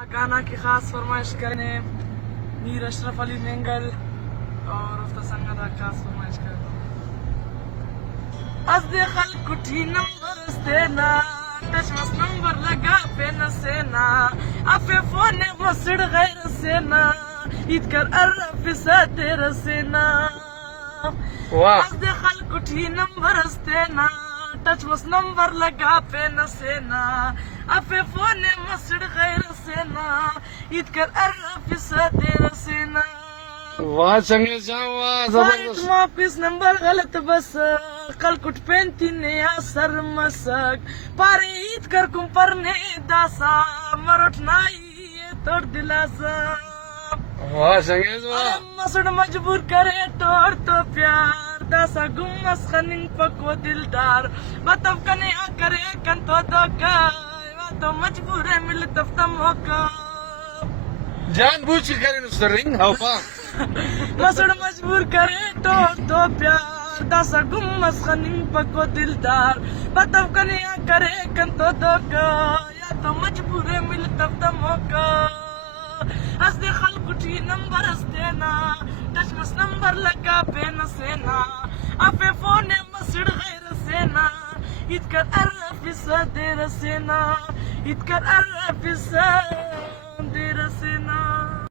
गाना की खास फरमाइश करने मीर अशरफ अली मेंगल और उसका संगत खास फरमाइश करने अज़दे खल कुठी नंबर सेना टचमस नंबर लगा पे न सेना अफे फोन मसड़ गैर सेना इतकर अरफ सा तेरा सेना अज़दे खल कुठी नंबर सेना टचमस नंबर लगा पे न सेना अफे फोन मसड़ गैर सेना इतकर अरफ सा तेरा सेना वाह चंगे वाह जबरदस्त वापिस नंबर गलत बस कल कुछ पेंती ने सर मसक पारे ईद कर कुम पर ने दासा मरोठना ये तोड़ दिलासा वाह चंगे वाह मसड़ मजबूर करे तोड़ तो प्यार दासा गुम्मस खनिंग पको दिलदार बतब कने आ करे कन तो धोखा तो मजबूर है मिल तफ्ता मौका जानबूझ के करे नुसरिंग हवा मसड़ मजबूर करे तो प्यार दासा गुम्मस खनिंग पको दिलदार बतब कन्या करे कन तो धोखा या तो मजबूर है मिल तब तब मौका हंसदे खल कुठी नंबर हंसदे ना टचमस नंबर लगा पे न सेना अफे फोन मसड़ गैर सेना इतकर अरफ सा देर सेना इतकर अरफ सा